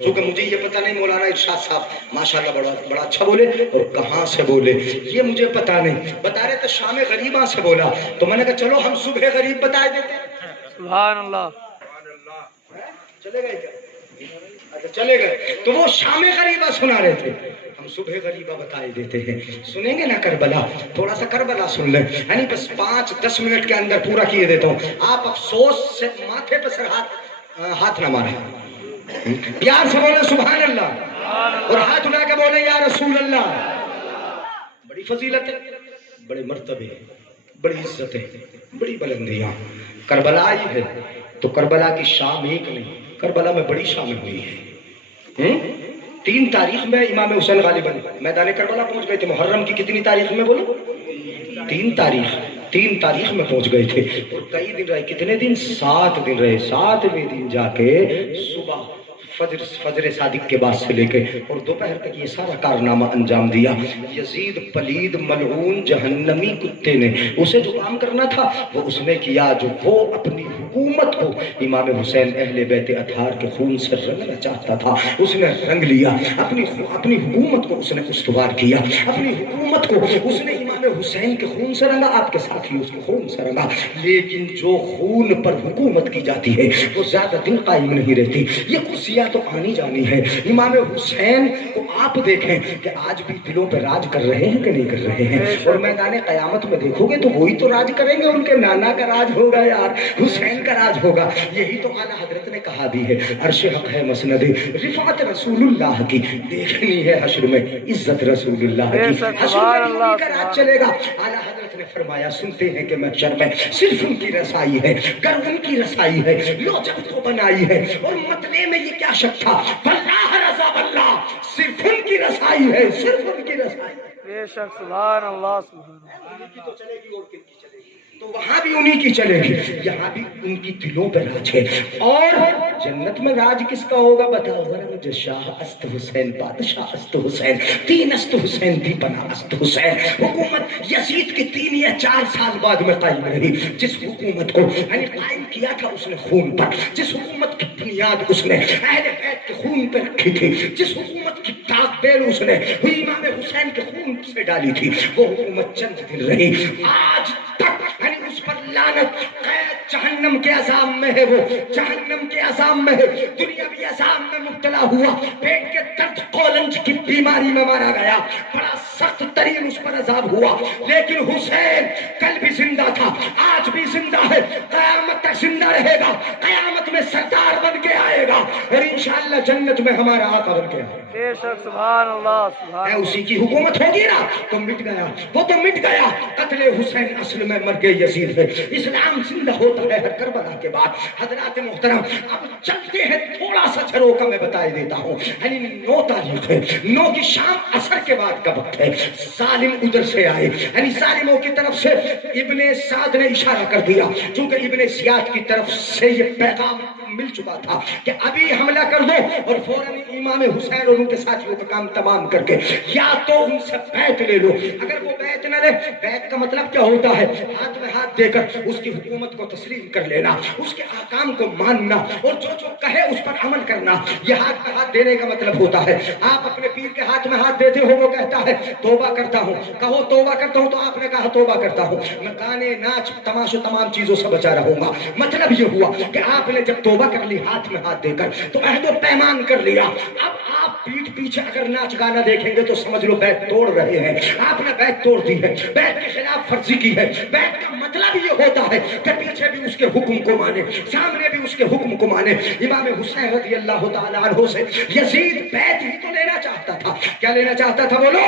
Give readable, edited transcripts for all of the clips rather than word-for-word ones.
کیونکہ مجھے یہ پتہ نہیں مولانا ارشاد صاحب ماشاءاللہ بڑا اچھا بولے اور کہاں سے بولے یہ مجھے پتہ نہیں، بتا رہے تھے شام غریباں سے بولا، تو میں نے کہا چلو ہم صبح غریب بتا دیتے ہیں۔ سبحان اللہ، چلے گئے کیا؟ اچھا چلے گئے، تو وہ شام غریبہ سنا رہے تھے، ہم صبح غریبہ بتائے دیتے ہیں۔ سنیں گے نا کربلا؟ تھوڑا سا کربلا سن لیں، یعنی بس 5-10 منٹ کے اندر پورا کیے دیتا ہوں۔ آپ افسوس سے ماتھے پہ سر ہاتھ نہ ماریں، پیار سے بولے سبحان اللہ، اور ہاتھ اٹھا کے بولے یا رسول اللہ۔ بڑی فضیلت ہے، بڑے مرتبے، بڑی عزت ہے، بڑی بلندیاں۔ کربلا آئی ہے تو کربلا کی شام ایک نہیں، کربلا میں بڑی شامیں ہوئی ہیں۔ 3 تاریخ میں امام حسین غالباً میدان کربلا پہنچ گئے تھے۔ محرم کی کتنی تاریخ میں بولو؟ 3 تاریخ میں پہنچ گئے تھے، اور کئی دن رہے۔ کتنے دن؟ 7 دن رہے۔ 7ویں دن جا کے صبح فجر صادق کے بعد سے لے کے اور دوپہر تک یہ سارا کارنامہ انجام دیا۔ یزید پلید ملعون جہنمی کتے نے اسے جو کام کرنا تھا وہ اس نے کیا، جو وہ اپنی حکومت کو امام حسین اہل بیت اطہار کے خون سے رنگنا چاہتا تھا، اس نے رنگ لیا۔ اپنی حکومت کو اس نے استوار کیا، اپنی حکومت کو اس نے امام حسین کے خون سے رنگا، آپ کے ساتھی اس کے خون سے رنگا۔ لیکن جو خون پر حکومت کی جاتی ہے وہ زیادہ دن قائم نہیں رہتی، یہ کرسیاں تو آنی جانی ہے۔ امام حسین کو آپ دیکھیں کہ آج بھی دلوں پہ راج کر رہے ہیں کہ نہیں کر رہے ہیں، اور میدان قیامت میں دیکھو گے تو وہی تو راج کریں گے، ان کے نانا کا راج ہوگا یار، حسین کا راج ہوگا۔ یہی تو اعلیٰ حضرت نے کہا بھی ہے، عرش حق ہے مسند، رفعت رسول اللہ کی دیکھنی ہے حشر میں، عزت رسول اللہ کی، حشر میں انہی کا راج چلے گا۔ اعلیٰ حضرت نے فرمایا سنتے ہیں کہ محشر میں صرف ان کی رسائی ہے، گر ان کی رسائی ہے، لو جب تو بنائی ہے، اور مطلع میں یہ کیا شک تھا، واللہ رضا واللہ، صرف ان کی رسائی ہے، صرف ان کی رسائی ہے۔ بے شک، سبحان اللہ، سبحان اللہ۔ انہی کی تو چلے گی اور کن کی چلے گی؟ تو وہاں بھی انہی کی چلے گی، یہاں بھی ان کی دلوں پہ راج ہے۔ اور جنت میں راج کس کا ہوگا بتاؤ ذرا مجھے؟ شاہ است حسین، بادشاہ است حسین، 3 است حسین، دیپنا است حسین۔ حکومت یزید کی 3 یا 4 سال بعد میں قائم رہی۔ جس حکومت کو یعنی قائم کیا تھا اس نے خون پر، جس حکومت کی بنیاد اس نے اہل بیت کے خون پہ رکھی تھی، جس حکومت کی تاک بیل اس نے امام حسین کے خون سے ڈالی تھی، وہ حکومت چند دن رہی۔ آج تک یعنی اس پر لعنت، قید جہنم کے عذاب میں ہے، وہ جہنم کے عذاب میں ہے، دنیاوی عذاب میں مبتلا ہوا، پیٹ کے درد قولنج کی بیماری میں مارا گیا، بڑا سخت ترین اس پر عذاب ہوا۔ لیکن حسین کل بھی زندہ تھا، آج بھی زندہ ہے، قیامت تک زندہ رہے گا، قیامت میں سردار بن کے آئے گا، اور انشاءاللہ جنت میں ہمارا آقا بن کے آئے گا۔ بے شک، سبحان اللہ، سبحان اللہ۔ اسی کی حکومت ہوگی نا تو مٹ گیا، وہ تو مٹ گیا۔ قتل حسین اصل میں مرگ یزید ہے، اسلام زندہ ہوتا ہے ہر کربلا کے بعد۔ حضرات محترم اب چلتے ہیں، تھوڑا سا جھروکا میں بتائی دیتا ہوں۔ یعنی 9 تاریخ ہے، 9 کی شام عصر کے بعد کا وقت ہے۔ ظالم ادھر سے آئے، یعنی ظالموں کی طرف سے ابن سعد نے اشارہ کر دیا، چونکہ ابن زیاد کی طرف سے یہ پیغام مل چکا تھا کہ ابھی حملہ کر دو اور فوراً امام حسین اور ان کے ساتھیوں کا کام تمام کر کے یا تو ان سے بیعت لے لو۔ اگر وہ بیعت نہ لے، بیعت کا مطلب کیا ہوتا ہے؟ ہاتھ میں ہاتھ دے کر اس کی حکومت کو تسلیم کر لینا، اس کے احکام کو ماننا، اور جو جو کہے اس پر عمل کرنا۔ یہ ہاتھ میں ہاتھ دینے کا مطلب ہوتا ہے آپ اپنے پیر کے ہاتھ میں ہاتھ دیتے ہو، وہ کہتا ہے توبہ کرتا ہوں، کہو توبہ کرتا ہوں، تو آپ نے کہا توبہ کرتا ہوں، میں گانے ناچ تماشے تمام چیزوں سے بچا رہوں گا۔ مطلب یہ ہوا کہ آپ نے جب توبہ کر لی ہاتھ میں ہاتھ دے کر تو عہد و پیمان کر لیا۔ اب آپ پیٹھ پیچھے اگر ناچ گانا دیکھیں گے تو سمجھ لو بیعت توڑ رہے ہیں، آپ نے بیعت توڑ دی ہے، بیعت کے خلاف ورزی کی ہے۔ بیعت کا مطلب یہ ہوتا ہے کہ پیچھے بھی اس کے حکم کو مانے، سامنے بھی اس کے حکم کو مانے۔ امام حسین رضی اللہ تعالیٰ عنہ سے یزید بیعت ہی تو لینا چاہتا تھا۔ کیا لینا چاہتا تھا بولو؟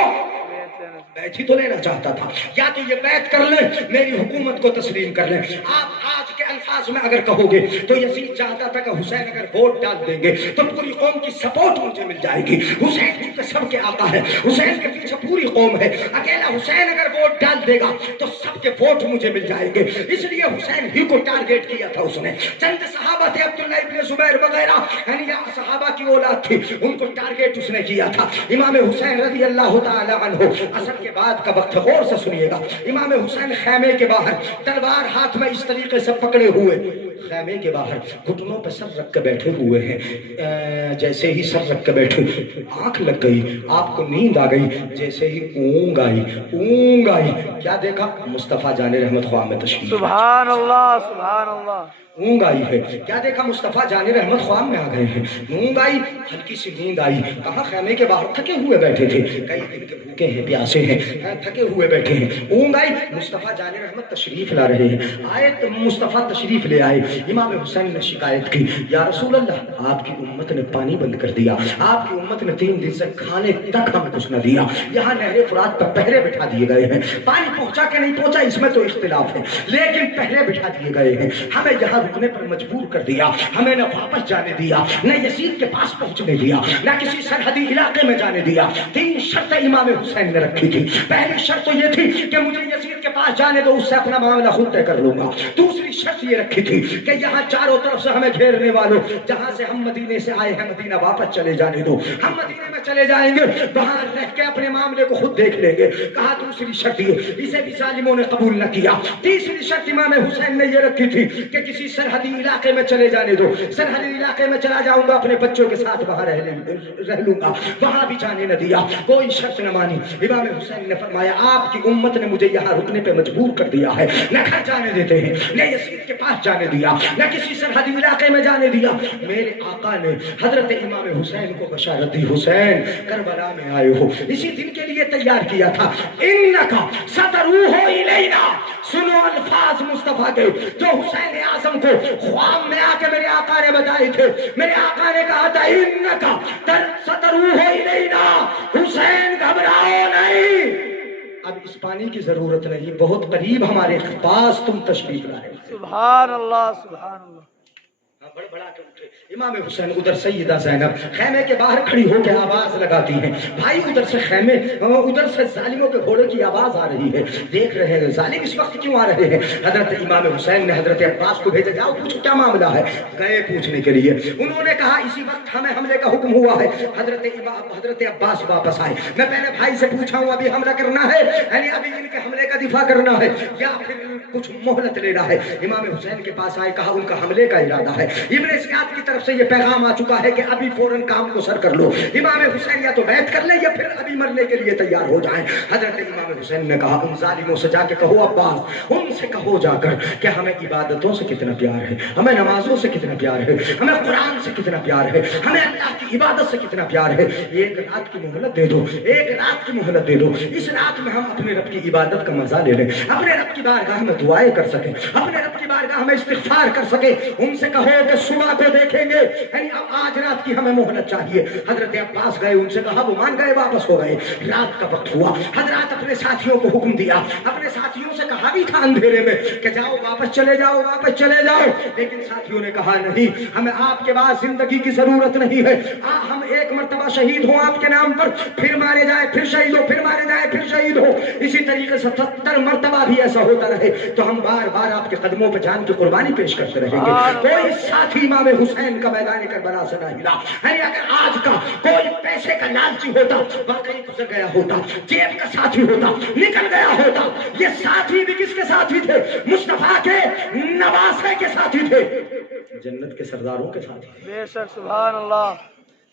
بیعت ہی تو لینا چاہتا تھا، یا تو یہ بیعت کر لیں، میری حکومت کو تسلیم کر لیں۔ آپ آج کے الفاظ میں اگر کہو گے تو یزید چاہتا تھا کہ حسین اگر ووٹ ڈال دیں گے تو پوری قوم کی سپورٹ مجھے مل جائے گی، حسین کیونکہ سب کے آقا ہے، حسین کے پیچھے پوری قوم ہے، اکیلا حسین اگر ووٹ ڈال دے گا تو سب کے ووٹ مجھے مل جائیں گے۔ اس لیے حسین ہی کو ٹارگیٹ کیا تھا اس نے۔ چند صحابہ تھے، عبداللہ ابن زبیر وغیرہ، یعنی صحابہ کی اولاد تھی، ان کو ٹارگیٹ اس نے کیا تھا۔ امام حسین رضی اللہ تعالی عنہ عصر کے بعد کا وقت، غور سے سنیے گا، امام حسین خیمے کے باہر تلوار ہاتھ میں اس طریقے سے پکڑے ہوئے خیمے کے باہر گھٹنوں پہ سر رکھ کے بیٹھے ہوئے ہیں. جیسے ہی سر رکھ کے بیٹھے آنکھ لگ گئی, آپ کو نیند آ گئی. جیسے ہی اونگ آئی, کیا دیکھا؟ مصطفیٰ جان رحمت خواہ میں تشریف. سبحان اللہ سبحان اللہ. اونگ آئی ہے, کیا دیکھا؟ مصطفیٰ جان رحمت خواب میں آ گئے ہیں. اونگ آئی, ہلکی سی نیند آئی. کہاں؟ خیمے کے باہر تھکے ہوئے بیٹھے تھے, کئی دن کے بھوکے ہیں, پیاسے ہیں, تھکے ہوئے بیٹھے ہیں. اونگ آئی, مصطفیٰ جان رحمت تشریف لا رہے ہیں. آئے تو مصطفیٰ تشریف لے آئے. امام حسین نے شکایت کی, یا رسول اللہ, آپ کی امت نے پانی بند کر دیا, آپ کی امت نے 3 دن سے کھانے تک ہمیں کچھ نہ دیا. یہاں نہر فرات پر پہرے بٹھا دیے گئے ہیں, پانی پہنچا کہ نہیں پہنچا اس میں تو اختلاف ہے, لیکن پہرے بٹھا دیے گئے ہیں. ہمیں یہاں رکنے پر مجبور کر دیا, ہمیں نہ واپس جانے دیا, نہ یزید کے پاس پہنچنے دیا, نہ کسی سرحدی علاقے میں جانے دیا. 3 شرطیں امام حسین نے رکھی تھی. پہلی شرط تو یہ تھی کہ مجھے یزید کے پاس جانے دو, اس سے اپنا معاملہ خود طے کر لوں گا. دوسری شرط یہ رکھی تھی کہ یہاں چاروں طرف سے ہمیں گھیرنے والوں, جہاں سے ہم مدینے سے آئے ہیں مدینہ واپس چلے جانے دو, ہم مدینے میں چلے جائیں گے, وہاں رہ کے اپنے معاملے کو خود دیکھ لیں گے. کہا دوسری شرط یہ, اسے بھی ظالموں نے قبول نہ کیا. تیسری شرط امام حسین نے یہ رکھی تھی کہ کسی سرحدی علاقے میں چلے جانے دو. سرحدی علاقے میں چلا جاؤں گا, اپنے بچوں کے ساتھ وہاں رہ لوں گا, وہاں بھی جانے نہ دیا. کوئی شرط نہ مانی. امام حسین نے فرمایا, آپ کی امت نے مجھے یہاں رکنے پہ مجبور کر دیا ہے, نہ گھر جانے دیتے ہیں, نہ یزید کے پاس جانے دیا, نہ کسی سرحدی علاقے میں جانے دیا. میرے آقا نے حضرت امام حسین کو بشارت دی, حسین کربلا میں آئے ہو, اسی دن کے لیے تیار کیا تھا. انکا ستروح الینا, سنو الفاظ مصطفیٰ کے جو حسین اعظم کو خواب میں آ کے میرے آقا نے بتائے تھے. میرے آقا نے کہا تھا, انکا ستروح الینا, حسین گھبراؤ نہیں, اب اس پانی کی ضرورت نہیں, بہت قریب ہمارے پاس تم تشریف لائے. سبحان اللہ سبحان اللہ. بڑبڑا کے اٹھے امام حسین. ادھر سیدہ زینب خیمے کے باہر کھڑی ہو کے آواز لگاتی ہیں, بھائی ادھر سے خیمے, ادھر سے ظالموں کے گھوڑے کی آواز آ رہی ہے. دیکھ رہے ہیں ظالم اس وقت کیوں آ رہے ہیں. حضرت امام حسین نے حضرت عباس کو بھیجا, جاؤ پوچھو کیا معاملہ ہے. گئے پوچھنے کے لیے. انہوں نے کہا اسی وقت ہمیں حملے کا حکم ہوا ہے. حضرت عباس واپس آئے. میں پہلے بھائی سے پوچھا ہوں ابھی حملہ کرنا ہے, یعنی ابھی ان کے حملے کا دفاع کرنا ہے, یا پھر کچھ مہلت لینا ہے. امام حسین کے پاس آئے, کہا ان کا حملے کا ارادہ ہے. ابن اسحاق کی طرف سے یہ پیغام آ چکا ہے کہ ابھی فوراً کام کو سر کر لو. امام حسین یا تو بیعت کر لیں یا پھر ابھی مرنے کے لیے تیار ہو جائیں. حضرت امام حسین نے کہا, ان ظالموں سے جا کے کہو عباس, ان سے کہو جا کر کہ ہمیں عبادتوں سے کتنا پیار ہے, ہمیں نمازوں سے کتنا پیار ہے, ہمیں قرآن سے کتنا پیار ہے, ہمیں اللہ کی عبادت سے کتنا پیار ہے. ایک رات کی مہلت دے دو, ایک رات کی مہلت دے دو. اس رات میں ہم اپنے رب کی عبادت کا مزہ لے لیں, اپنے رب کی بارگاہ میں دعائیں کر سکیں, اپنے رب کی بارگاہ میں استغفار کر سکیں. ان سے کہو کہ صبح کو دیکھیں گے, یعنی اب آج رات کی ہمیں مہلت چاہیے. حضرت عباس گئے, ان سے کہا, وہ مان گئے, واپس ہو گئے. رات کا وقت ہوا. حضرات اپنے ساتھیوں کو حکم دیا, اپنے ساتھیوں سے کہا بھی تھا اندھیرے میں کہ جاؤ واپس چلے جاؤ, واپس چلے جاؤ, لیکن ساتھیوں نے کہا نہیں, ہمیں آپ کے بعد زندگی کی ضرورت نہیں ہے. ہم ایک مرتبہ شہید ہوں آپ کے نام پر, پھر مارے جائے, پھر شہید ہو, پھر مارے جائے, پھر شہید ہو, اسی طریقے سے 70 مرتبہ بھی ایسا ہوتا رہے تو ہم بار بار آپ کے قدموں پہ جان کی قربانی پیش کرتے رہیں گے. کوئی ساتھی امام حسین کا میدان کربلا سے نہ ہلا. یعنی اگر آج کا کوئی پیسے کا لالچی ہوتا, واقعی گزر گیا ہوتا, جیب کا ساتھی ہوتا, نکل گیا ہوتا. یہ ساتھی بھی کس کے ساتھی تھے؟ مصطفیٰ کے نواسے کے ساتھی تھے, جنت کے سرداروں کے ساتھی. بے شک سبحان اللہ.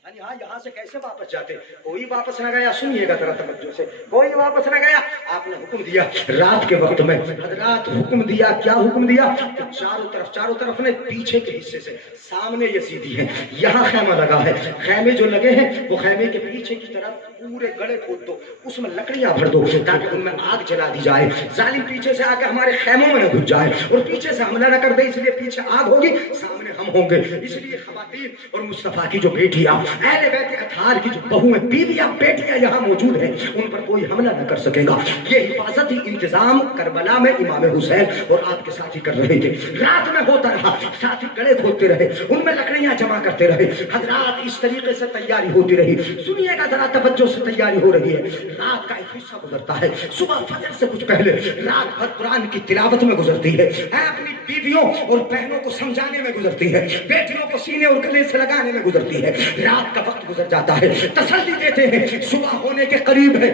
ہاں, یہاں سے کیسے واپس جاتے؟ کوئی واپس نہ گیا. سنیے گا ذرا توجہ سے, کوئی واپس نہ گیا. آپ نے حکم دیا رات کے وقت میں, حضرات حکم دیا, کیا حکم دیا کہ چاروں طرف نے پیچھے کے حصے سے, سامنے یزیدی ہیں, یہاں خیمہ لگا ہے, خیمے جو لگے ہیں وہ خیمے کے پیچھے کی طرف پورے گڑے کھود دو, اس میں لکڑیاں بھر دو تاکہ ان میں آگ جلا دی جائے. ظالم پیچھے سے آ کے ہمارے خیموں میں نہ گھس جائے, اور پیچھے سے حملہ نہ کر دے, اس لیے پیچھے آگ ہوگی, سامنے ہم ہوں گے. اس لیے خواتین اور مصطفیٰ کی جو بیٹیاں, اہل بیت اطہار کی جو بہویں, بیویاں, بیٹیاں یہاں موجود ہیں, ان پر کوئی حملہ نہ کر سکے گا. یہ حفاظتی انتظام کربلا میں امام حسین اور آپ کے ساتھی کر رہے تھے. رات میں ہوتا رہا, ساتھی گڑے کھودتے رہے, ان میں لکڑیاں جمع کرتے رہے. حضرات اس طریقے سے تیاری ہوتی رہی. سنیے گا ذرا توجہ سے, تیاری ہو رہی ہے. رات کا ایک حصہ گزرتا ہے, صبح فجر سے کچھ پہلے رات بھر قرآن کی تلاوت میں گزرتی ہے, اپنی بیویوں اور بہنوں کو سمجھانے میں گزرتی ہے, بیٹیوں کو سینے اور گلے سے لگانے میں گزرتی ہے. رات کا وقت گزر جاتا ہے, تسلی دیتے ہیں, صبح ہونے کے قریب ہے,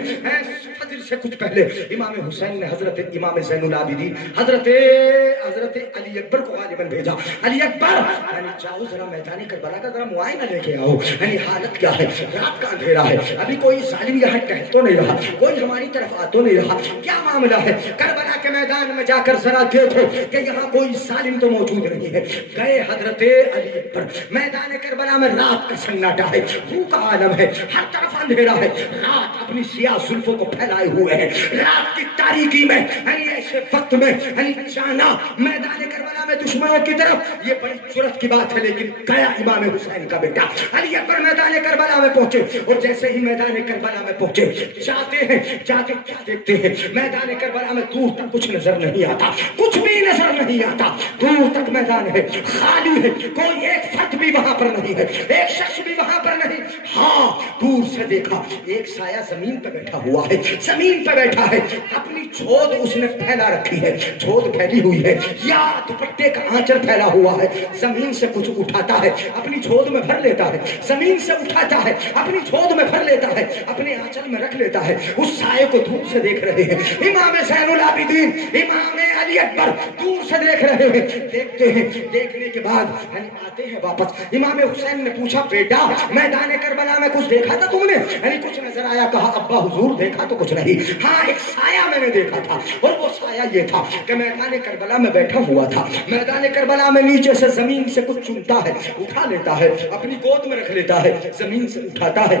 فجر سے کچھ پہلے امام حسین نے حضرت امام زین العابدین حضرت علی اکبر کو غالباً بھیجا. علی اکبر یعنی جاؤ ذرا میدان کربلا کا ذرا معائنہ لے کے آؤ. یعنی حالت کیا ہے؟ رات کا اندھیرا ہے, ابھی کوئی ظالم یہاں ٹہل تو نہیں رہا, کوئی ہماری طرف آ تو نہیں رہا, کیا معاملہ ہے؟ کربلا کے میدان میں جا کر ذرا دیکھو کہ یہاں کوئی ظالم تو موجود نہیں ہے. گئے حضرت علی اکبر. میدان کربلا میں رات کا سناٹا ہے, بھوک کا عالم ہے, ہر طرف اندھیرا ہے. رات اپنی سیاہ زلفوں کو پھیلائے ہوئے ہے. رات کی تاریکی میں یعنی ایسے وقت میں یعنی جانا میدان کربلا میں دشمنوں کی طرف, یہ بڑی جرأت کی بات ہے. لیکن گیا امام حسین کا بیٹا علی اکبر میدان کربلا میں پہنچے, اور جیسے ہی میدان کربلا میں پہنچے جاتے ہیں جاتے کیا دیکھتے ہیں؟ میدان کربلا میں دور تک کچھ نظر نہیں آتا, کچھ بھی نظر نہیں آتا. دور تک میدان ہے, خالی ہے, کوئی ایک فرد بھی وہاں پر نہیں ہے, ایک شخص بھی وہاں پر نہیں. ہاں دور سے دیکھا ایک سایہ زمین پہ بیٹھا ہوا ہے, زمین پہ بیٹھا ہے, اپنی چھود اس نے پھیلا رکھی ہے, چھود پھیلی ہوئی ہے یا دوپٹے کا آنچل پھیلا ہوا ہے. زمین سے کچھ اٹھاتا ہے, اپنی چھود میں بھر لیتا ہے, زمین سے اٹھاتا ہے, اپنی چھود میں بھر لیتا ہے, اپنے آنچل میں رکھ لیتا ہے. اس سائے کو دور سے دیکھ رہے ہیں امام زین العابدین امام علی اکبر, دور سے دیکھ رہے ہیں. دیکھتے ہیں, دیکھنے کے بعد یعنی آتے ہیں واپس. امام حسین نے پوچھا بیٹا میدان کربلا میں کچھ دیکھا تھا تم نے؟ یعنی کچھ نظر آیا؟ کہا ابا حضور دیکھا تو کچھ نہیں, ہاں ایک سایہ میں نے دیکھا تھا, اور وہ سایہ یہ تھا کہ میدان کربلا میں بیٹھا ہوا تھا. میدان کربلا میں نیچے سے زمین سے کچھ چنتا ہے, اٹھا لیتا ہے, اپنی گود میں رکھ لیتا ہے, زمین سے اٹھاتا ہے,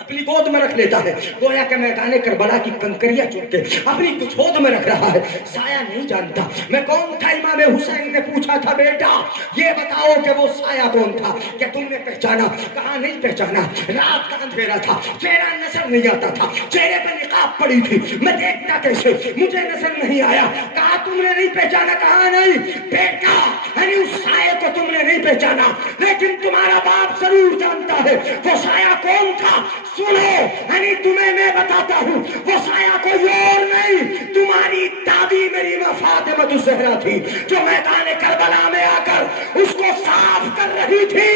اپنی گود میں رکھ لیتا ہے. گویا کہ میدان کربلا کی کنکریاں چن کے اپنی گود میں رکھ رہا ہے. سایہ نہیں جانتا میں کون تھا. امام حسین نے پوچھا تھا بیٹا یہ بتاؤ کہ وہ سایہ کون تھا, کیا تم نے پہچانا؟ کہا نہیں پہچانا, رات کا اندھیرا تھا, چہرہ نظر نہیں آتا تھا, چہرے پہ نقاب پڑی تھی, میں دیکھتا کیسے, مجھے نظر نہیں آیا. کہا تم نے نہیں پہچانا؟ کہا نہیں بیٹا, یعنی اس سایہ کو تم نے نہیں پہچانا, لیکن تمہارا باپ ضرور جانتا ہے وہ سایہ کون تھا. سنو یعنی تمہیں میں بتاتا ہوں, وہ سایہ کوئی اور نہیں, تمہاری دادی میری ماں فاطمہ الزہرا تھی, جو میدان کربلا میں آ کر اس کو صاف کر رہی تھی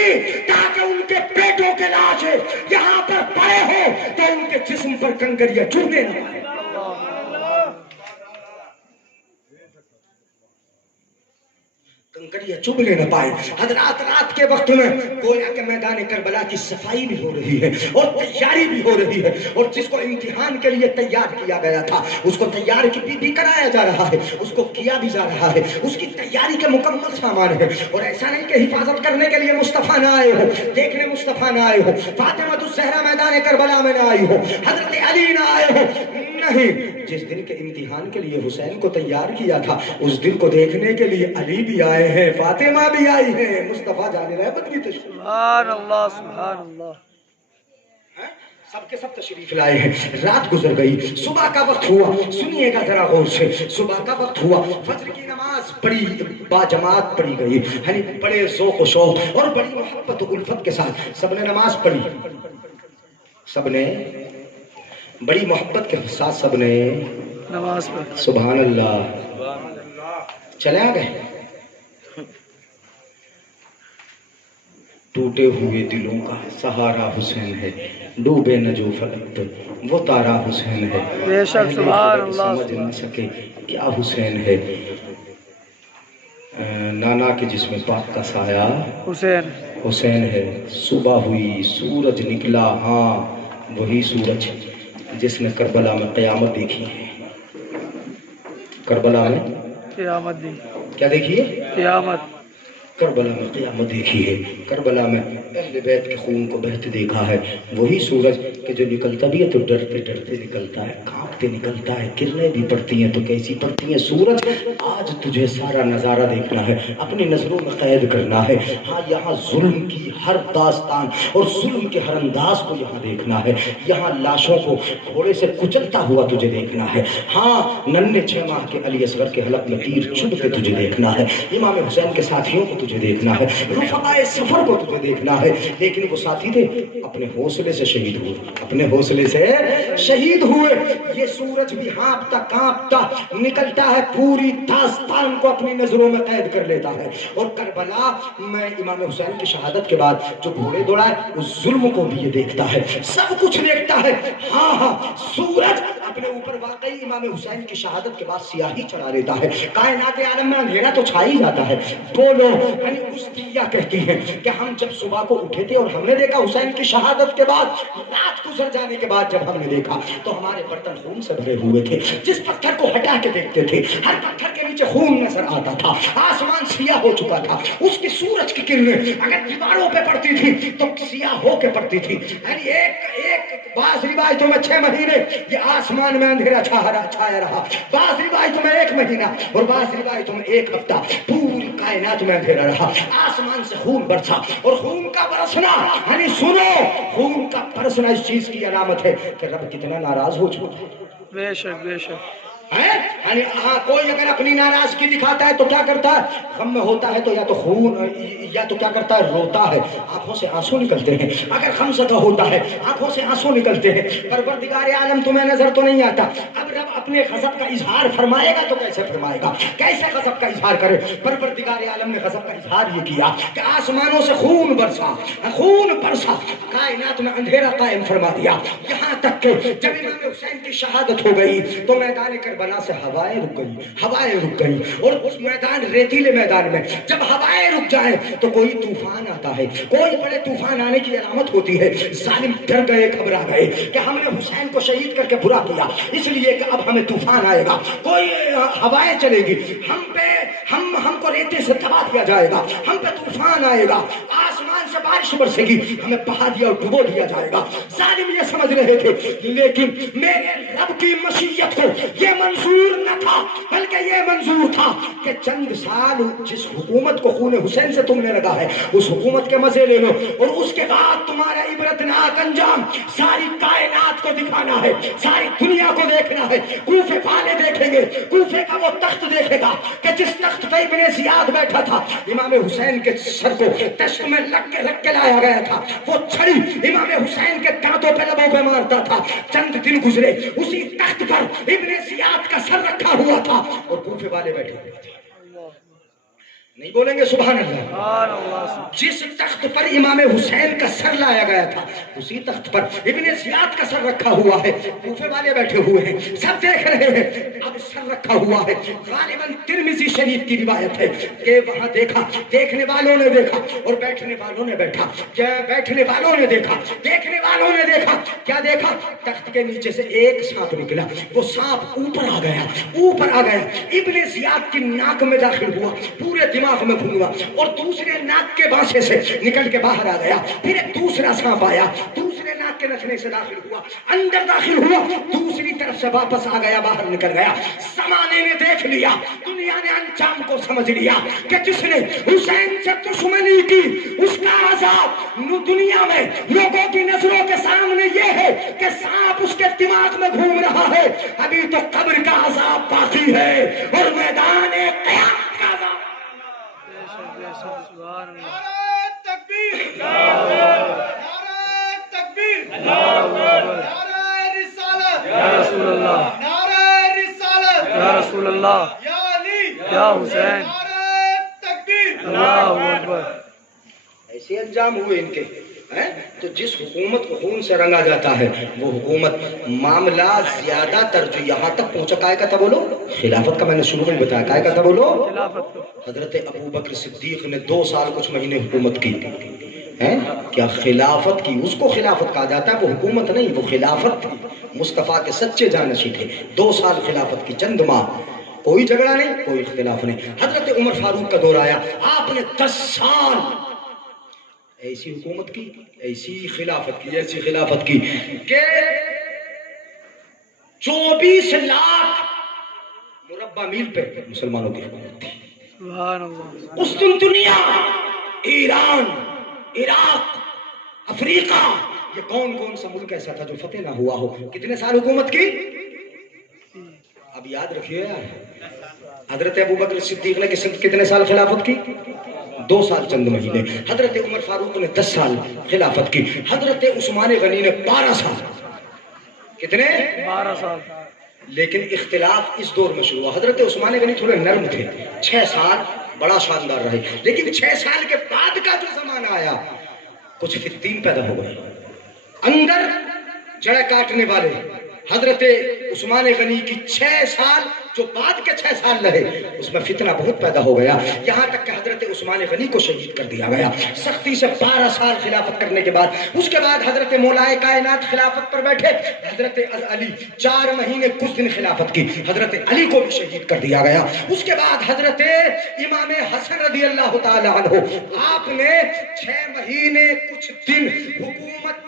تاکہ ان کے بیٹوں کے لاشیں یہاں پر پڑے ہو تو ان کے جسم پر کنکریاں چڑھنے نہ پائے. کنکریاں چبھنے نہ پائے. حضرات رات کے وقت میں گویا کہ میدان کربلا کی صفائی بھی ہو رہی ہے اور تیاری بھی ہو رہی ہے, اور جس کو امتحان کے لیے تیار کیا گیا تھا اس کو تیار بھی کرایا جا رہا ہے, اس کو کیا بھی جا رہا ہے, اس کی تیاری کے مکمل سامان ہے. اور ایسا نہیں کہ حفاظت کرنے کے لیے مصطفیٰ نہ آئے ہو, دیکھنے مصطفیٰ نہ آئے ہو, فاطمہ الزہرا میدان کربلا میں نہ آئی ہو, حضرت علی نہ آئے ہو, نہیں. جس دن کے امتحان کے لیے حسین کو تیار کیا تھا اس دن کو دیکھنے کے لیے علی بھی آئے ہیں, فاطمہ بھی آئی ہے, مصطفیٰ جان رحمت بھی تشریف, سبحان اللہ سبحان اللہ, سب کے سب تشریف لائے ہیں. رات گزر گئی, صبح کا وقت ہوا. سنیے گا ذرا غور سے, صبح کا وقت ہوا, فجر کی نماز بڑی با جماعت پڑھی گئی, یعنی بڑے ذوق و شوق اور بڑی محبت و الفت کے ساتھ سب نے نماز پڑھی, سب نے بڑی محبت کے ساتھ سب نے نماز پڑھ. سبحان اللہ. چلے آ گئے. ٹوٹے ہوئے دلوں کا سہارا حسین ہے, ڈوبے نہ جو فلک پہ وہ تارا حسین ہے, بے شک سبحان اللہ, سمجھ نہ سکے کیا حسین ہے. نانا کے جسم پاک کا سایہ حسین حسین ہے. صبح ہوئی سورج نکلا, ہاں وہی سورج جس نے کربلا میں قیامت دیکھی ہے. کربلا میں قیامت دی, کیا دیکھی ہے؟ قیامت. کربلا میں قیامت دیکھی ہے, کربلا میں اہل بیت کے خون کو بہتے دیکھا ہے. وہی سورج کہ جو نکلتا بھی ہے تو ڈرتے ڈرتے نکلتا ہے, کانپتے نکلتا ہے, کرنیں بھی پڑتی ہیں تو کیسی پڑتی ہیں. سورج آج تجھے سارا نظارہ دیکھنا ہے, اپنی نظروں میں قید کرنا ہے. ہاں یہاں ظلم کی ہر داستان اور ظلم کے ہر انداز کو یہاں دیکھنا ہے. یہاں لاشوں کو گھوڑے سے کچلتا ہوا تجھے دیکھنا ہے. ہاں ننھے 6 ماہ کے علی اصغر کے حلق میں تیر چبھ کے تجھے دیکھنا ہے. امام حسین کے ساتھیوں کو تجھے دیکھنا ہے، رفقائے سفر کو تجھے دیکھنا ہے، لیکن وہ ساتھی تھے اپنے حوصلے سے شہید ہوئے، اپنے حوصلے سے شہید ہوئے۔ یہ سورج بھی ہانپتا کانپتا نکلتا ہے، پوری داستان کو اپنی نظروں میں قید کر لیتا ہے، اور کربلا میں امام حسین کی شہادت کے بعد جو گھوڑے دوڑائے اس ظلم کو بھی یہ دیکھتا ہے، سب کچھ دیکھتا ہے۔ ہاں ہاں، سورج اپنے اوپر واقعی امام حسین کی شہادت کے بعد سیاہی چڑھا لیتا ہے، کائنات عالم میں اندھیرا تو چھا ہی جاتا ہے۔ بولو، یعنی اس دیا کہتی ہے کہ ہم جب صبح کو اٹھے تھے اور ہم نے دیکھا حسین کی شہادت کے بعد، رات گزر جانے کے بعد جب ہم نے دیکھا تو ہمارے برتن خون سے بھرے ہوئے تھے، جس پتھر کو ہٹا کے دیکھتے تھے ہر پتھر کے نیچے خون نظر آتا تھا، آسمان سیاہ ہو چکا تھا، اس کی سورج کی کرنیں اگر دیواروں پہ پڑتی تھی تو سیاہ ہو کے پڑتی تھی، یعنی ایک بعض روایتوں میں 6 مہینے یہ آسمان میں اندھیرا چھایا رہا، بعض روایتوں میں 1 مہینہ اور بعض روایتوں میں 1 ہفتہ، پوری کائنات میں اندھیرا رہا، آسمان سے خون برسا، اور خون کا برسنا یعنی سنو، خون کا برسنا اس چیز کی علامت ہے کہ رب کتنا ناراض ہو چکا ہے۔ بے شک بے شک یعنی کوئی اگر اپنی ناراضگی دکھاتا ہے تو کیا کرتا ہے؟ غم میں ہوتا ہے تو یا تو خون یا تو کیا کرتا ہے؟ روتا ہے، آنکھوں سے آنسو نکلتے ہیں۔ اگر غم زدہ ہوتا ہے آنکھوں سے آنسو نکلتے ہیں۔ پروردگار عالم تمہیں نظر تو نہیں آتا، اب رب اپنے غضب کا اظہار فرمائے گا تو کیسے فرمائے گا؟ کیسے غضب کا اظہار کرے؟ پروردگار عالم نے غضب کا اظہار یہ کیا کہ آسمانوں سے خون برسا، خون برسا، کائنات میں اندھیرا قائم فرما دیا، یہاں تک کہ جب امام حسین کی شہادت ہو گئی تو میدان کربلا سے ہوائیں رک گئی، اور اس میدان ریتیلے میدان میں جب ہوائیں رک جائیں تو کوئی طوفان آتا ہے، کوئی بڑے طوفان آنے کی علامت ہوتی ہے۔ ظالم ڈر گئے، گھبرا گئے کہ ہم نے حسین کو شہید کر کے برا کیا، اس لیے کہ اب ہمیں طوفان آئے گا، کوئی ہوائیں چلے گی، ہم کو ریتے سے دبا دیا جائے گا، ہم پہ طوفان آئے گا، آسمان سے بارش برسے گی، ہمیں بہا دیا اور ڈبو دیا جائے گا۔ ظالم یہ سمجھ رہے تھے، لیکن میرے رب کی مشیت کو یہ منظور نہ تھا، بلکہ یہ منظور تھا کہ چند سال جس حکومت کو خون حسین سے تم نے لگا ہے اس حکومت کے مزے لے لو، اور اس کے بعد تمہارا عبرتناک انجام ساری کائنات کو دکھانا ہے، ساری دنیا کو دیکھنا ہے۔ کوفے والے دیکھیں گے، کوفے کا وہ تخت دیکھے گا کہ جس تخت پہ ابن زیاد بیٹھا تھا، امام حسین کے سر کو تشت میں رکھ کے لایا گیا تھا، وہ چھڑی امام حسین کے دانتوں پہ لبوں پہ مارتا تھا۔ چند دن گزرے، اسی تخت پر ابن زیاد کا سر رکھا ہوا تھا اور کوفے والے بیٹھے ہوئے تھے۔ نہیں بولیں گے سبحان اللہ؟ جس تخت پر امام حسین کا سر لایا گیا تھا اسی تخت پر ابن زیاد کا سر رکھا ہوا ہے، کوفے والے بیٹھے ہوئے ہیں، سب دیکھ رہے ہیں، اب سر رکھا ہوا ہے۔ غالباً ترمذی شریف کی روایت ہے کہ وہاں دیکھا، دیکھنے والوں نے دیکھا اور بیٹھنے والوں نے بیٹھا، کیا بیٹھنے والوں نے دیکھا، دیکھنے والوں نے دیکھا، کیا دیکھا؟ تخت کے نیچے سے ایک سانپ نکلا، وہ سانپ اوپر آ گیا، اوپر آ گیا، ابن زیاد کی ناک میں داخل ہوا، پورے دماغ میں گھوما، اور دوسرے ناک کے بانسے سے نکل کے باہر آ گیا، پھر ایک دوسرا سانپ آیا، دوسرے ناک کے نتھنے سے داخل ہوا، اندر داخل ہوا، دوسری طرف سے واپس آ گیا، باہر نکل گیا۔ زمانے نے دیکھ لیا، دنیا نے انجام کو سمجھ لیا کہ جس نے حسین سے دشمنی کی اس کا عذاب دنیا میں لوگوں کی نظروں کے سامنے یہ ہے کہ سانپ اس کے دماغ میں گھوم رہا ہے، ابھی تو قبر کا عذاب باقی ہے اور میدان قیامت کا عذاب۔ سبحان اللہ، نعرہ تکبیر، نعرہ تکبیر، نعرہ رسالت، یا رسول اللہ، نعرہ رسالت، یا رسول اللہ، یا علی، یا حسین، نعرہ تکبیر۔ اللہ اکبر۔ ایسے انجام ہوئے ان کے ہیں؟ تو جس حکومت کو خون سے رنگا جاتا ہے وہ حکومت معاملہ زیادہ تر جو یہاں تک پہنچا، کائے کا تھا بولو؟ خلافت کا میں نے شروع میں بتایا، کائے کا تھا بولو؟ خلافت کو حضرت ابو بکر صدیق نے 2 سال کچھ مہینے حکومت کی ہے، کیا خلافت کی؟ اس کو خلافت کہا جاتا ہے، وہ حکومت نہیں، وہ خلافت تھی، مصطفیٰ کے سچے جانشین تھے۔ 2 سال خلافت کی، چند ماہ، کوئی جھگڑا نہیں، کوئی اختلاف نہیں۔ حضرت عمر فاروق کا دور آیا، آپ نے 10 سال ایسی حکومت کی، ایسی خلافت کی، ایسی خلافت کی کہ 24 لاکھ مربع میل پہ مسلمانوں کی حکومت تھی۔ سبحان اللہ، قسطنطنیہ، ایران، عراق، افریقہ، یہ کون سا ملک ایسا تھا جو فتح نہ ہوا ہو؟ کتنے سال حکومت کی؟ اب یاد رکھیے یار، حضرت ابو بکر صدیق نے کتنے سال خلافت کی؟ 2 سال چند مہینے، حضرت عمر فاروق نے 10 سال خلافت کی، حضرت عثمان غنی نے 12 سال. کتنے؟ 12 سال. لیکن اختلاف اس دور میں شروع ہوا. حضرت عثمان غنی تھوڑے نرم تھے، 6 سال بڑا شاندار رہے، لیکن 6 سال کے بعد کا جو زمانہ آیا کچھ فتین پیدا ہو گئے، اندر جڑ کاٹنے والے. حضرت عثمان غنی کی 6 سال جو بعد کے 6 سال رہے اس میں فتنہ بہت پیدا ہو گیا، یہاں تک کہ حضرت عثمان غنی کو شہید کر دیا گیا سختی سے. 12 سال خلافت کرنے کے بعد، اس کے بعد حضرت مولائے کائنات خلافت پر بیٹھے، حضرت علی 4 مہینے کچھ دن خلافت کی، حضرت علی کو بھی شہید کر دیا گیا. اس کے بعد حضرت امام حسن رضی اللہ تعالی عنہ، آپ نے 6 مہینے کچھ دن حکومت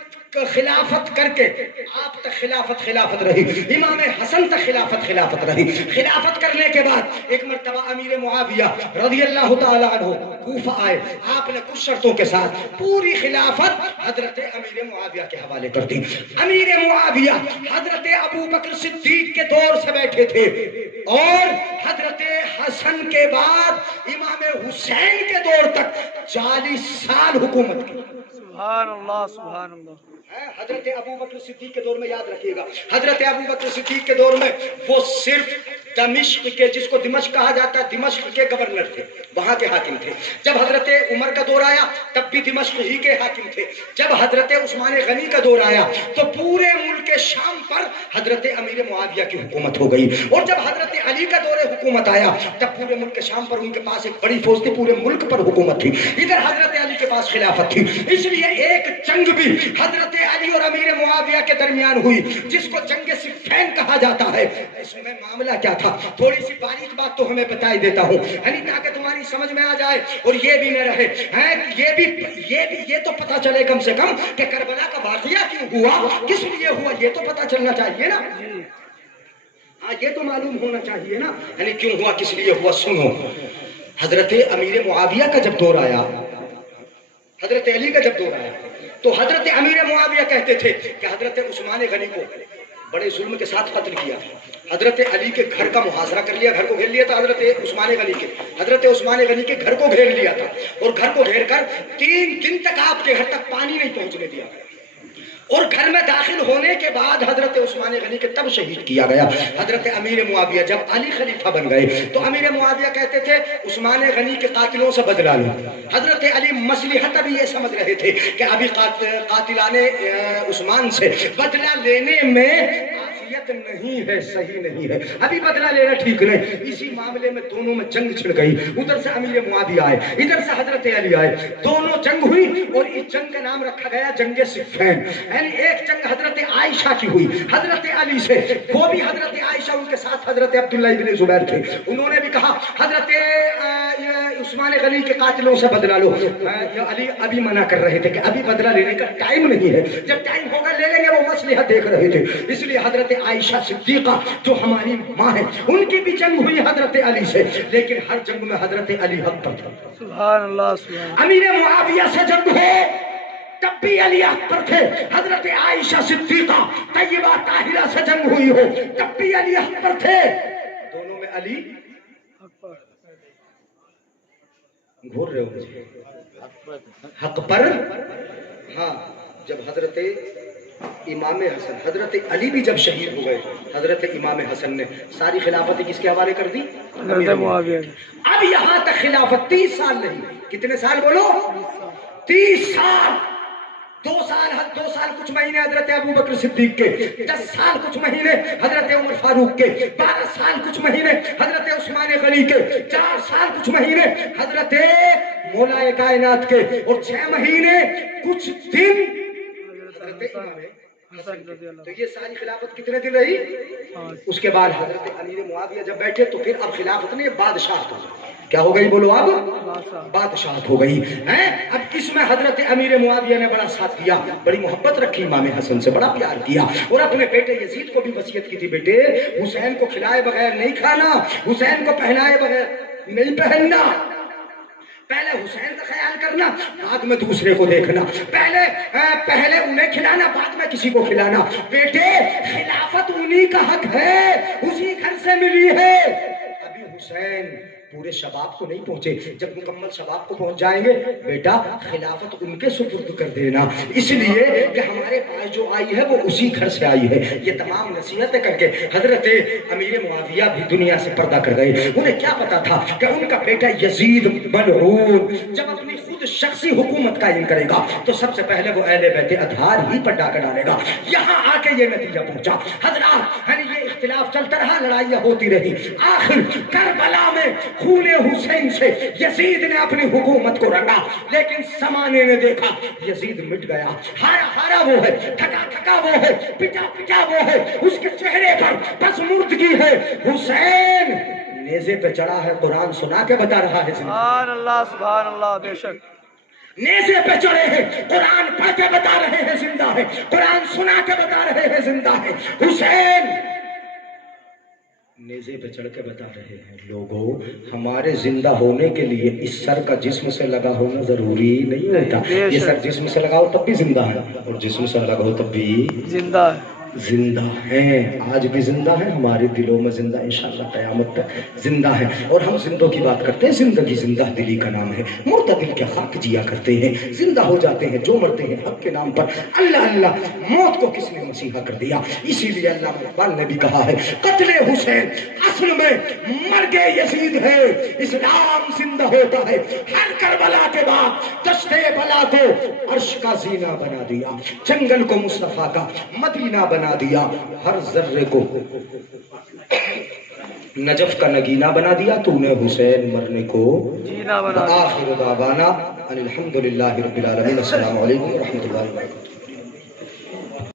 خلافت کر کے آپ تک خلافت رہی، امام حسن تک خلافت رہی. خلافت کرنے کے بعد ایک مرتبہ امیر معاویہ رضی اللہ تعالی عنہ کوفہ آئے، آپ نے کچھ شرطوں کے ساتھ پوری خلافت حضرت امیر معاویہ کے حوالے کر دی. امیر معاویہ حضرت ابو بکر صدیق کے دور سے بیٹھے تھے اور حضرت حسن کے بعد امام حسین کے دور تک 40 سال حکومت کی. سبحان اللہ سبحان اللہ. حضرت ابو بکر صدیق کے دور میں یاد رکھیے گا، حضرت ابو بکر صدیق کے دور میں وہ صرف دمشق کے، جس کو دمشق کہا جاتا ہے، دمشق کے گورنر تھے، وہاں کے حاکم تھے. جب حضرت عمر کا دور آیا تب بھی دمشق ہی کے حاکم تھے. جب حضرت عثمان غنی کا دور آیا تو پورے ملک شام پر حضرت امیر معاویہ کی حکومت ہو گئی. اور جب حضرت علی کا دور حکومت آیا تب پورے ملک شام پر ان کے پاس ایک بڑی فوج تھی، پورے ملک پر حکومت تھی. ادھر حضرت علی کے پاس خلافت تھی. اس لیے ایک جنگ بھی حضرت علی اور امیر معاویہ کے درمیان ہوئی جس کو جنگ صفین کہا جاتا ہے. اس میں معاملہ کیا تھا تھوڑی سی باریک بات تو ہمیں بتا ہی دیتا ہوں، یعنی تاکہ تمہاری سمجھ میں آ جائے اور یہ بھی نہ رہے یہ تو پتہ چلے کم سے کم کہ کربلا کا واقعہ کیوں ہوا، کس لیے ہوا، یہ تو پتہ چلنا چاہیے نا. ہاں یہ تو معلوم ہونا چاہیے نا، یعنی کیوں ہوا کس لیے ہوا. سنو، حضرت امیر معاویہ کا جب دور آیا، حضرت علی کا جب دور آیا تو حضرت امیر معاویہ کہتے تھے کہ حضرت عثمان غنی کو بڑے ظلم کے ساتھ قتل کیا تھا. حضرت علی کے گھر کا محاصرہ کر لیا، گھر کو گھیر لیا تھا. حضرت عثمان غنی کے گھر کو گھیر لیا تھا اور گھر کو گھیر کر 3 دن تک آپ کے گھر تک پانی نہیں پہنچنے دیا گیا. اور گھر میں داخل ہونے کے بعد حضرت عثمان غنی کے تب شہید کیا گیا. حضرت امیر معاویہ جب علی خلیفہ بن گئے تو امیر معاویہ کہتے تھے عثمان غنی کے قاتلوں سے بدلہ لو. حضرت علی مصلحت ابھی یہ سمجھ رہے تھے کہ ابھی قاتلان عثمان سے بدلہ لینے میں عافیت نہیں ہے، صحیح نہیں ہے، ابھی بدلہ لینا ٹھیک نہیں. اسی معاملے میں دونوں میں جنگ چھڑ گئی. ادھر سے امیر معاویہ آئے، ادھر سے حضرت علی آئے، دونوں جنگ ہوئی اور اس جنگ کا نام رکھا گیا جنگ صفین. یعنی ایک جنگ حضرت عائشہ کی ہوئی حضرت علی سے، وہ بھی حضرت عائشہ، ان کے ساتھ حضرت عبداللہ ابن زبیر تھے. انہوں نے بھی کہا حضرت عثمان غنی کے قاتلوں سے بدلہ لو. علی ابھی منع کر رہے تھے کہ ابھی بدلہ لینے کا ٹائم نہیں ہے، جب ٹائم ہوگا لے لیں گے. وہ مصلحت دیکھ رہے تھے. اس لیے حضرت عائشہ صدیقہ جو ہماری ماں ہے ان کی بھی جنگ ہوئی حضرت علی سے، لیکن ہر جنگ میں حضرت علی حق پر تھا. سبحان اللہ سبحان اللہ. امیر معاویہ سے جنگ ہو تب بھی علی حق پر تھے. حضرت عائشہ صدیقہ طیبہ طاہرہ سے جنگ ہوئی ہو تب بھی علی حق پر تھے. دونوں میں علی گھور رہے ہو مجھے حق پر. ہاں جب حضرت امام حسن، حضرت علی بھی جب شہید ہو گئے، حضرت امام حسن نے ساری خلافت کس کے حوالے کر دی؟ حضرت معاویہ. اب یہاں تک خلافت 30 سال نہیں، کتنے سال بولو؟ 30 سال. 2 سال کچھ مہینے حضرت ابو بکر صدیق کے، 10 سال کچھ مہینے حضرت عمر فاروق کے، 12 سال کچھ مہینے حضرت عثمان غنی کے، 4 سال کچھ مہینے حضرت مولائے کائنات کے، اور 6 مہینے کچھ دن حضرت امام حسن کے. تو یہ ساری خلافت کتنے دن رہی؟ اس کے بعد حضرت امیر معاویہ جب بیٹھے تو پھر اب خلافت نے بادشاہت ہو گئی. کیا ہو گئی بولو؟ اب بادشاہت ہو گئی. اب اس میں حضرت امیر معاویہ نے بڑا ساتھ دیا، بڑی محبت رکھی امام حسن سے، بڑا پیار کیا، اور اپنے بیٹے یزید کو بھی وصیت کی تھی بیٹے حسین کو کھلائے بغیر نہیں کھانا، حسین کو پہنائے بغیر نہیں پہننا. پہلے حسین کا خیال کرنا، بعد میں دوسرے کو دیکھنا. پہلے انہیں کھلانا، بعد میں کسی کو کھلانا. بیٹے خلافت انہی کا حق ہے، اسی گھر سے ملی ہے. ابھی حسین پورے شباب کو نہیں پہنچے، جب مکمل شباب کو پہنچ جائیں گے بیٹا خلافت ان کے سپرد کر دینا، اس لیے کہ ہمارے پاس جو آئی ہے وہ اسی گھر سے آئی ہے۔ یہ تمام نصیحتیں کر کے حضرت امیر معاویہ بھی دنیا سے پردہ کر گئے۔ انہیں کیا پتا تھا کہ ان کا بیٹا یزید ملعون جب اپنی خود شخصی حکومت قائم کرے گا تو سب سے پہلے وہ اہل بیت اطہار ہی پر ڈاکہ ڈالے گا۔ یہاں آ کے یہ نتیجہ پہنچا حضرات، یہ اختلاف چلتا رہا، لڑائیاں ہوتی رہی، آخر کربلا میں خون حسین سے یزید نے اپنی حکومت کو رنگا، لیکن زمانے نے دیکھا یزید مٹ گیا، ہارا ہارا وہ ہے، تھکا تھکا وہ ہے، پٹا پٹا وہ ہے، اس کے چہرے پر بس مردگی ہے۔ حسین نیزے پہ چڑھا ہے، قرآن سنا کے بتا رہا ہے، سبحان اللہ بے شک نیزے پہ چڑھے ہیں، قرآن پڑھ کے بتا رہے ہیں زندہ ہے، قرآن سنا کے بتا رہے ہیں زندہ ہے۔ حسین نیزے پہ چڑھ کے بتا رہے ہیں لوگوں ہمارے زندہ ہونے کے لیے اس سر کا جسم سے لگا ہونا ضروری نہیں ہوتا، یہ سر جسم سے لگاؤ تب بھی زندہ ہے، اور جسم سے لگاؤ تب بھی زندہ ہے، زندہ ہیں، آج بھی زندہ ہیں، ہمارے دلوں میں زندہ، انشاءاللہ قیامت تک زندہ ہے۔ اور ہم زندوں کی بات کرتے ہیں، زندگی زندہ دلی کا نام ہے، مردہ دل کے خاک جیا کرتے ہیں، زندہ ہو جاتے ہیں جو مرتے ہیں حق کے نام پر۔ اللہ اللہ، موت کو کس نے مسیحا کر دیا؟ اسی لیے اللہ اقبال نے بھی کہا ہے قتل حسین اصل میں مرگ یزید ہے، اسلام زندہ ہوتا ہے۔ ہر کربلا کے بعد دشت بلا کو عرش کا زینہ بنا دیا، جنگل کو مصطفیٰ کا مدینہ بنا دیا، ہر ذرے کو نجف کا نگینہ بنا دیا، تو نے حسین مرنے کو جینا بنا دیا۔ آخر دعوانا ان الحمدللہ رب العالمین۔ السلام علیکم ورحمۃ اللہ وبرکاتہ۔